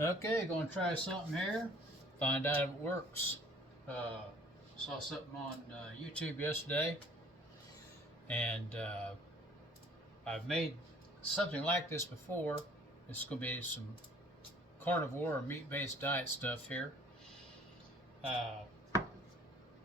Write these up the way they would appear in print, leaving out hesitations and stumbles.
Okay, gonna try something here. Find out if it works. Saw something on YouTube yesterday, and I've made something like this before. It's gonna be some carnivore or meat-based diet stuff here. Uh,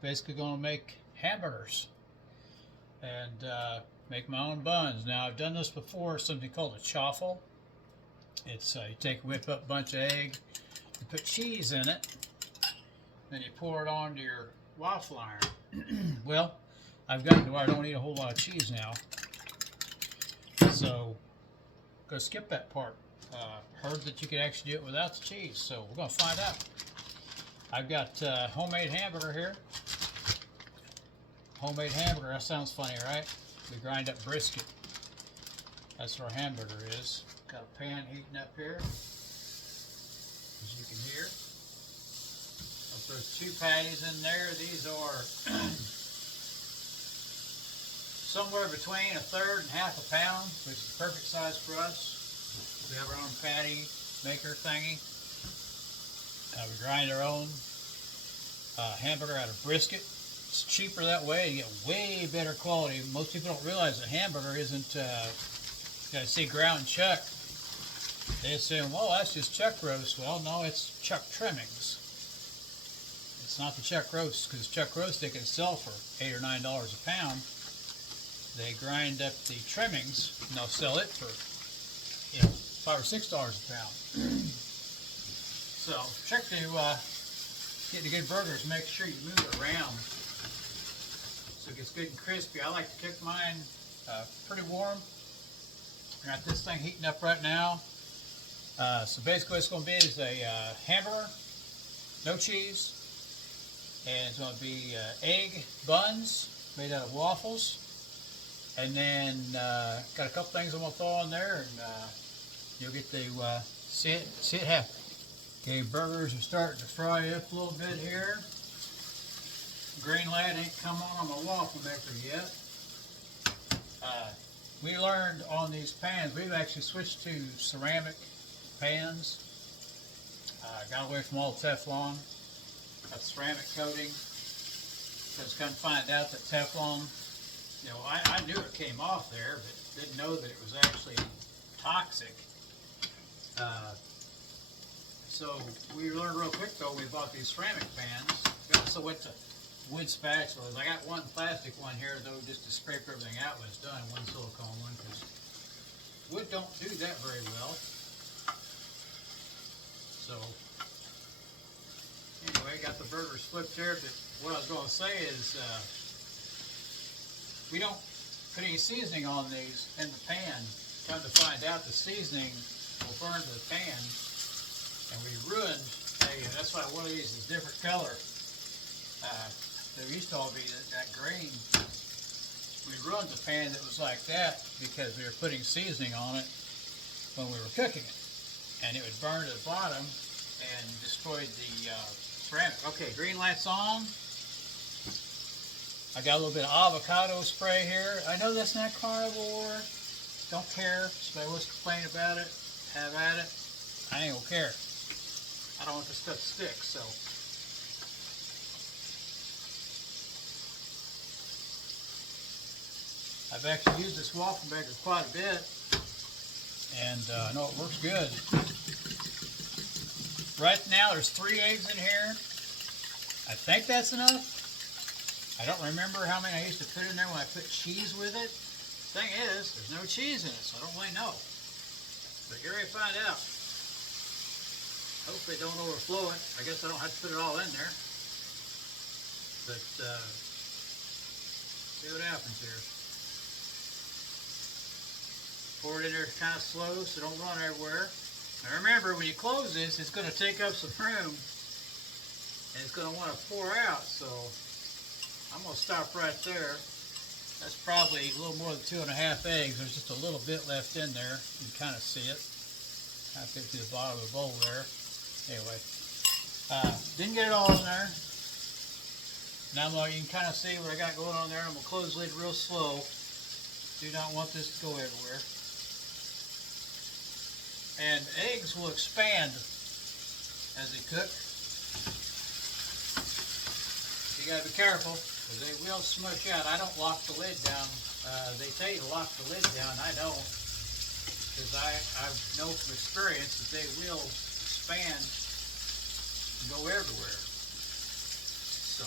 Basically, gonna make hamburgers and make my own buns. Now, I've done this before. Something called a chaffle. It's you take a whip up bunch of egg, you put cheese in it, then you pour it onto your waffle iron. Well, I've gotten to where I don't need a whole lot of cheese now, so go skip that part. Heard that you could actually do it without the cheese, so we're gonna find out. I've got homemade hamburger here. Homemade hamburger, that sounds funny, right? We grind up brisket. That's what our hamburger is. Got a pan heating up here, as you can hear. I'll throw 2 patties in there. These are somewhere between 1/3 and 1/2 pound, which is the perfect size for us. We have our own patty maker thingy. We grind our own hamburger out of brisket. It's cheaper that way. You get way better quality. Most people don't realize that hamburger isn't, you gotta see ground chuck. They assume, well, that's just chuck roast. Well, no, it's chuck trimmings. It's not the chuck roast, because chuck roast they can sell for $8 or $9 a pound. They grind up the trimmings, and they'll sell it for, $5 or $6 a pound. So, trick to get the good burgers, make sure you move it around so it gets good and crispy. I like to cook mine pretty warm. I got this thing heating up right now. So basically what it's going to be is a hamburger, no cheese, and it's going to be egg buns made out of waffles, and then got a couple things I'm going to throw in there, and you'll get to see it happen. Okay, burgers are starting to fry up a little bit here. Green light ain't come on my waffle maker yet. We learned on these pans, we've actually switched to ceramic pans. Got away from all the Teflon. Got ceramic coating. So it's kind of find out that Teflon, I knew it came off there, but didn't know that it was actually toxic. So we learned real quick though, we bought these ceramic pans. We also went to wood spatulas. I got one plastic one here though, just to scrape everything out when it's done, one silicone one, because wood don't do that very well. So anyway, got the burgers flipped here, but what I was going to say is we don't put any seasoning on these in the pan. Come to find out the seasoning will burn to the pan, and we ruined, that's why one of these is different color. There used to all be that green. We ruined the pan that was like that because we were putting seasoning on it when we were cooking it, and it would burn to the bottom and destroyed the ceramic. Okay, green light's on. I got a little bit of avocado spray here. I know that's not carnivore. Don't care. Somebody wants to complain about it, have at it. I ain't gonna care. I don't want this stuff to stick, so. I've actually used this waffle maker quite a bit, and I know it works good. Right now there's 3 eggs in here. I think that's enough. I don't remember how many I used to put in there when I put cheese with it. Thing is, there's no cheese in it, so I don't really know. But get ready to find out. Hopefully don't overflow it. I guess I don't have to put it all in there. But see what happens here. Pour it in there kind of slow so don't run everywhere. Now remember, when you close this, it's going to take up some room and it's going to want to pour out. So I'm going to stop right there. That's probably a little more than 2.5 eggs. There's just a little bit left in there. You can kind of see it. Kind of fit to the bottom of the bowl there. Anyway, didn't get it all in there. Now you can kind of see what I got going on there. I'm going to close the lid real slow. Do not want this to go everywhere. And eggs will expand as they cook. You gotta be careful, because they will smush out. I don't lock the lid down. They tell you to lock the lid down. I don't, because I know from experience that they will expand and go everywhere. So,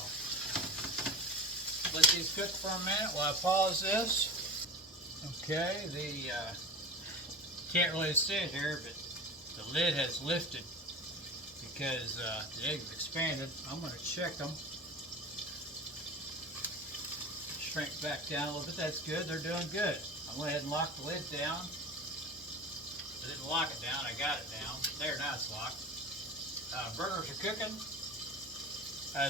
let these cook for a minute while I pause this. Okay, can't really see it here, but the lid has lifted because the eggs expanded. I'm going to check them. Shrink back down a little bit. That's good. They're doing good. I went ahead and locked the lid down. I didn't lock it down. I got it down. There, now it's locked. Burgers are cooking.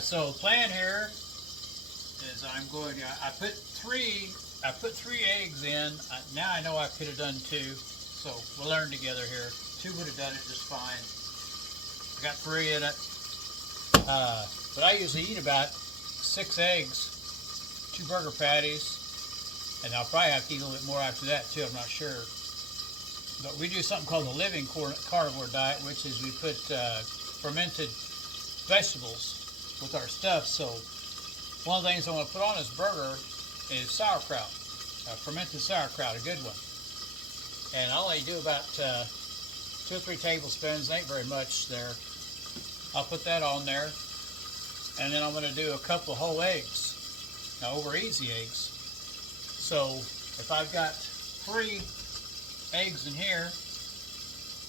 So the plan here is I'm going to, I put three eggs in. Now I know I could have done 2, so we'll learn together here. 2 would have done it just fine. I got 3 in it. But I usually eat about 6 eggs, 2 burger patties, and I'll probably have to eat a little bit more after that too, I'm not sure. But we do something called the living carnivore diet, which is we put fermented vegetables with our stuff. So one of the things I want to put on this burger is sauerkraut, fermented sauerkraut, a good one. And I'll only do about 2 or 3 tablespoons, ain't very much there. I'll put that on there. And then I'm going to do a couple of whole eggs, over easy eggs. So if I've got 3 eggs in here,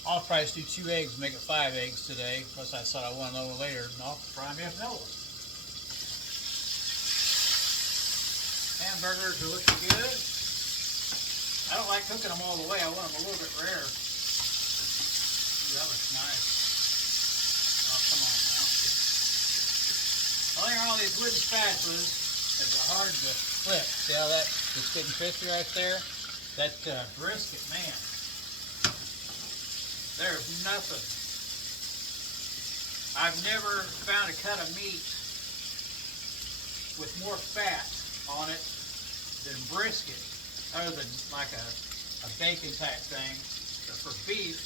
I'll probably just do 2 eggs, make it 5 eggs today. Plus I thought I wanted a little later, and I'll fry me up another one. Hamburgers are looking good. I don't like cooking them all the way. I want them a little bit rare. Ooh, that looks nice. Oh, come on now. The thing on all these wooden spatulas is they're hard to flip. See how that is getting crispy right there? That brisket, man. There's nothing. I've never found a cut of meat with more fat on it than brisket, other than like a bacon type thing. But for beef,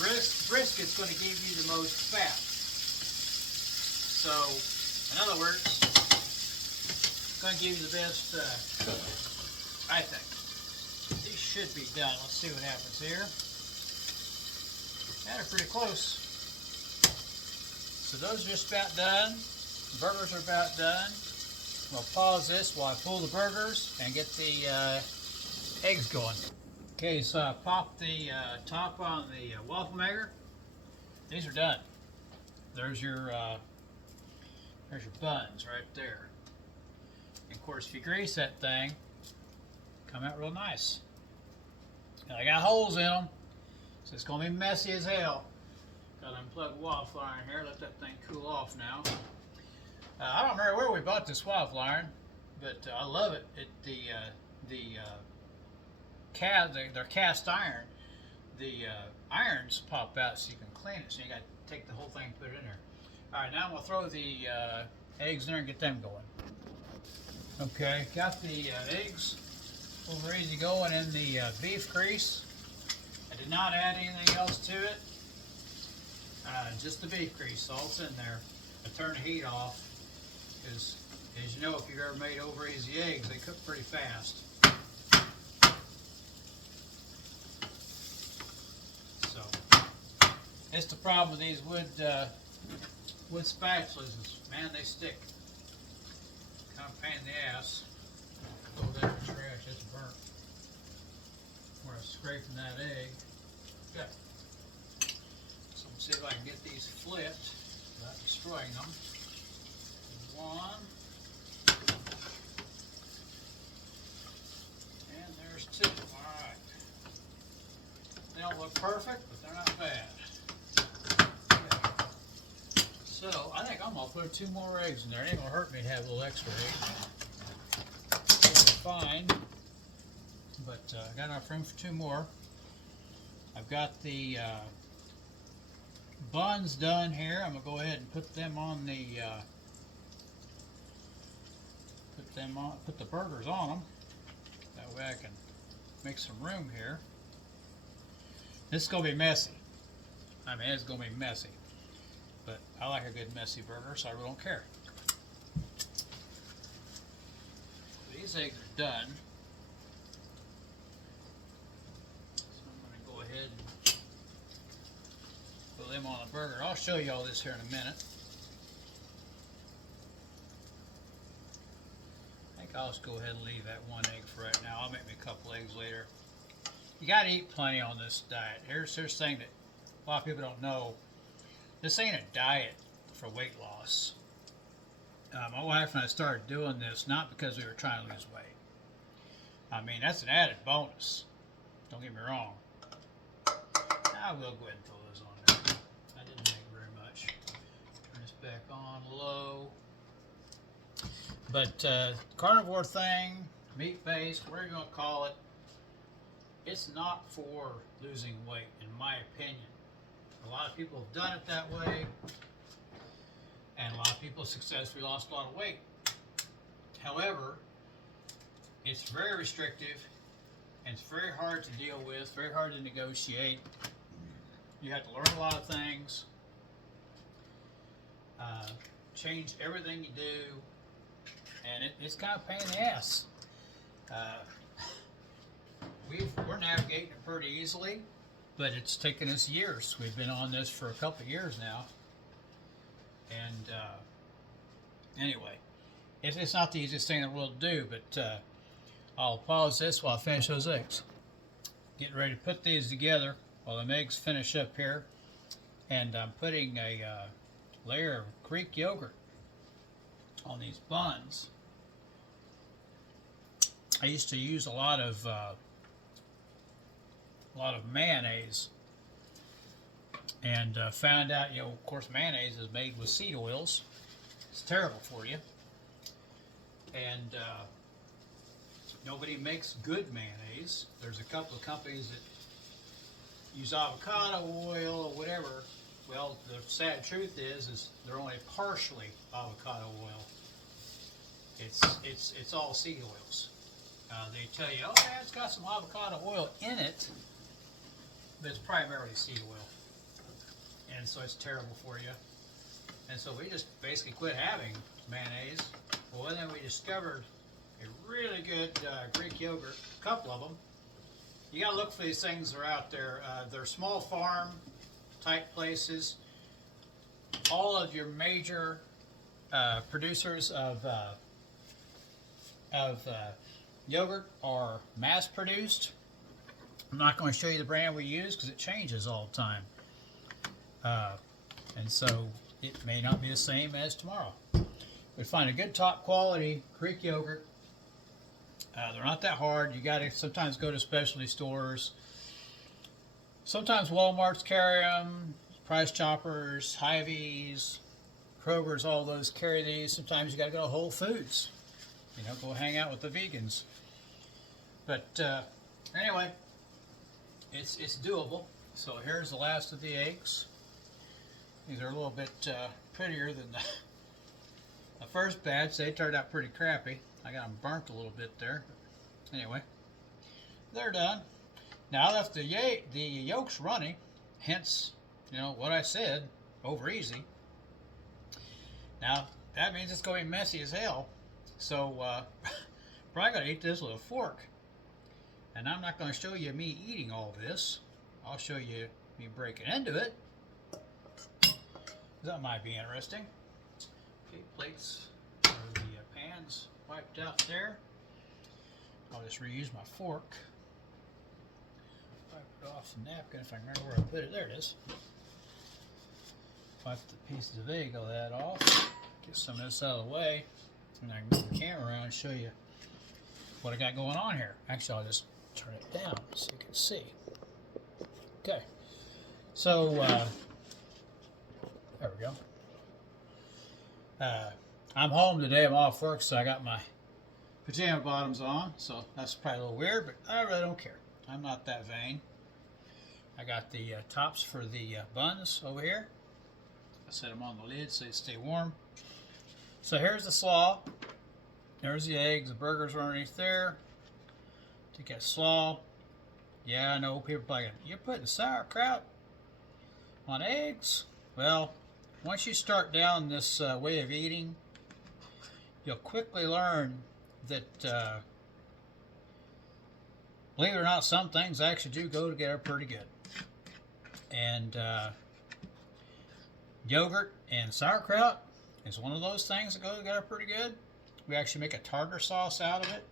brisket's going to give you the most fat. So, in other words, it's going to give you the best cook, I think. These should be done. Let's see what happens here. Yeah, they're pretty close. So those are just about done. The burgers are about done. I'll pause this while I pull the burgers and get the eggs going. Okay, so I popped the top on the waffle maker. These are done. There's your buns right there. And of course, if you grease that thing, come out real nice. And I got holes in them, so it's going to be messy as hell. Got to unplug the waffle iron here, let that thing cool off now. I don't remember where we bought this waffle iron, but I love it. They're cast iron. The irons pop out so you can clean it, so you got to take the whole thing and put it in there. All right, now I'm going to throw the eggs in there and get them going. Okay, got the eggs over easy going in the beef grease. I did not add anything else to it. Just the beef grease, salt's in there. I turned the heat off because, as you know, if you've ever made over easy eggs, they cook pretty fast. So, it's the problem with these wood spatulas is, man, they stick. Kind of pain in the ass. Throw that in the trash, it's burnt. Where I was scraping that egg. Okay. So let's see if I can get these flipped without destroying them. 1. And there's 2. Alright. They don't look perfect, but they're not bad. Okay. So I think I'm going to put 2 more eggs in there. It ain't going to hurt me to have a little extra egg. It's fine. But I got enough room for 2 more. I've got the buns done here. I'm gonna go ahead and put them on the put the burgers on them. That way I can make some room here. This is gonna be messy. I mean, it's going to be messy. But I like a good messy burger, so I really don't care. These eggs are done. So I'm going to go ahead and put them on the burger. I'll show you all this here in a minute. I think I'll just go ahead and leave that one egg for right now. I'll make me a couple eggs later. You got to eat plenty on this diet. Here's the thing that a lot of people don't know. This ain't a diet for weight loss. My wife and I started doing this not because we were trying to lose weight. I mean, that's an added bonus. Don't get me wrong. I will go ahead and throw those on there. I didn't make very much. Turn this back on low. But carnivore thing, meat-based, whatever you want to call it, it's not for losing weight, in my opinion. A lot of people have done it that way, and a lot of people successfully lost a lot of weight. However, it's very restrictive, and it's very hard to deal with, very hard to negotiate. You have to learn a lot of things, change everything you do, and it's kind of a pain in the ass. We're navigating it pretty easily, but it's taken us years. We've been on this for a couple of years now. And anyway, it's not the easiest thing in the world to do, but I'll pause this while I finish those eggs. Getting ready to put these together while the eggs finish up here. And I'm putting a layer of Greek yogurt on these buns. I used to use a lot of mayonnaise, and found out, of course, mayonnaise is made with seed oils. It's terrible for you, and nobody makes good mayonnaise. There's a couple of companies that use avocado oil or whatever. Well, the sad truth is they're only partially avocado oil. It's all seed oils. They tell you, oh yeah, it's got some avocado oil in it, but it's primarily seed oil, and so it's terrible for you. And so we just basically quit having mayonnaise. Well, and then we discovered a really good Greek yogurt, a couple of them. You gotta look for these things that are out there. They're small farm type places. All of your major producers of yogurt are mass produced. I'm not going to show you the brand we use because it changes all the time. And so it may not be the same as tomorrow. We find a good top quality Greek yogurt. They're not that hard. You got to sometimes go to specialty stores. Sometimes Walmart's carry them, Price Choppers, Hy-Vees, Kroger's, all those carry these. Sometimes you got to go to Whole Foods. Go hang out with the vegans. But anyway, it's doable. So here's the last of the eggs. These are a little bit prettier than the first batch. They turned out pretty crappy. I got them burnt a little bit there. Anyway, they're done. Now I left the yolks running, hence, what I said, over easy. Now that means it's going to be messy as hell. So probably going to eat this with a fork. And I'm not going to show you me eating all this. I'll show you me breaking into it. That might be interesting. Okay, plates or the pans wiped out there. I'll just reuse my fork. Wipe it off the napkin if I remember where I put it. There it is. Wipe the pieces of egg of that off. Get some of this out of the way. And I can move the camera around and show you what I got going on here. Actually, I'll just turn it down so you can see. Okay. So, there we go. I'm home today. I'm off work, so I got my pajama bottoms on. So that's probably a little weird, but I really don't care. I'm not that vain. I got the tops for the buns over here. I set them on the lid so they stay warm. So here's the slaw. There's the eggs. The burgers are underneath there. Take that slaw. Yeah, I know people are like, you're putting sauerkraut On eggs, well, once you start down this way of eating, you'll quickly learn that, believe it or not, some things actually do go together pretty good. And yogurt and sauerkraut is one of those things that go together pretty good. We actually make a tartar sauce out of it.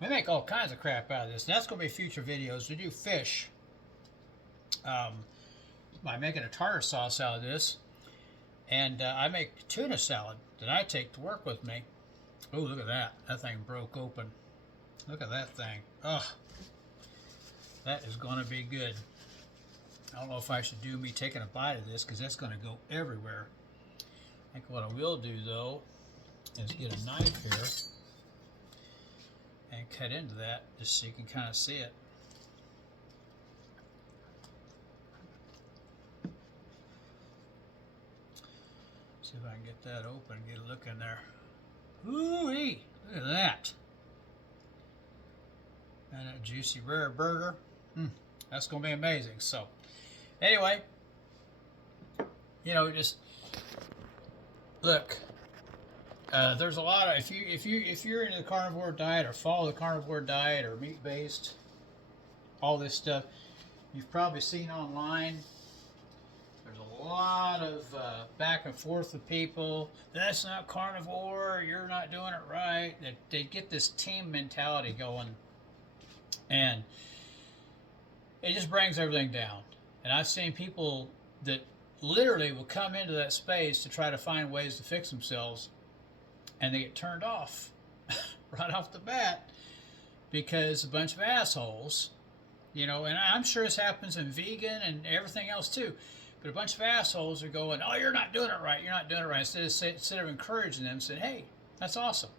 We make all kinds of crap out of this. And that's going to be future videos. We do fish by making a tartar sauce out of this. And I make tuna salad that I take to work with me. Oh, look at that. That thing broke open. Look at that thing. Ugh. That is going to be good. I don't know if I should do me taking a bite of this because that's going to go everywhere. I think what I will do, though, is get a knife here and cut into that just so you can kind of see it. See if I can get that open and get a look in there. Ooh-wee! Look at that. And a juicy rare burger. That's going to be amazing. So, anyway, you know, just look. There's a lot of if you're into the carnivore diet or follow the carnivore diet or meat based, all this stuff, you've probably seen online. There's a lot of back and forth with people. That's not carnivore. You're not doing it right. They get this team mentality going, and it just brings everything down. And I've seen people that literally will come into that space to try to find ways to fix themselves, and they get turned off right off the bat because a bunch of assholes, you know, and I'm sure this happens in vegan and everything else too, but a bunch of assholes are going, oh, you're not doing it right, you're not doing it right, instead of encouraging them, saying, hey, that's awesome.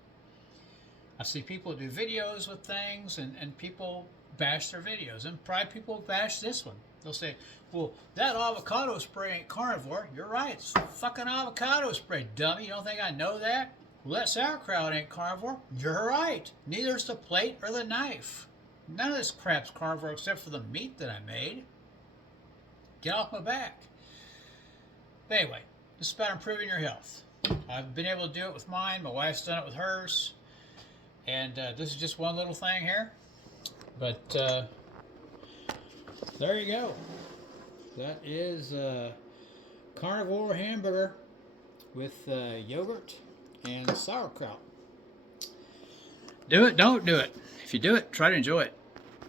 I see people do videos with things, and people bash their videos, and probably people bash this one. They'll say, well, that avocado spray ain't carnivore. You're right, it's fucking avocado spray, dummy. You don't think I know that? Well, that sauerkraut ain't carnivore. You're right. Neither's the plate or the knife. None of this crap's carnivore except for the meat that I made. Get off my back. But anyway, this is about improving your health. I've been able to do it with mine. My wife's done it with hers. And this is just one little thing here. But there you go. That is carnivore hamburger with yogurt and sauerkraut. Do it, don't do it. If you do it, try to enjoy it.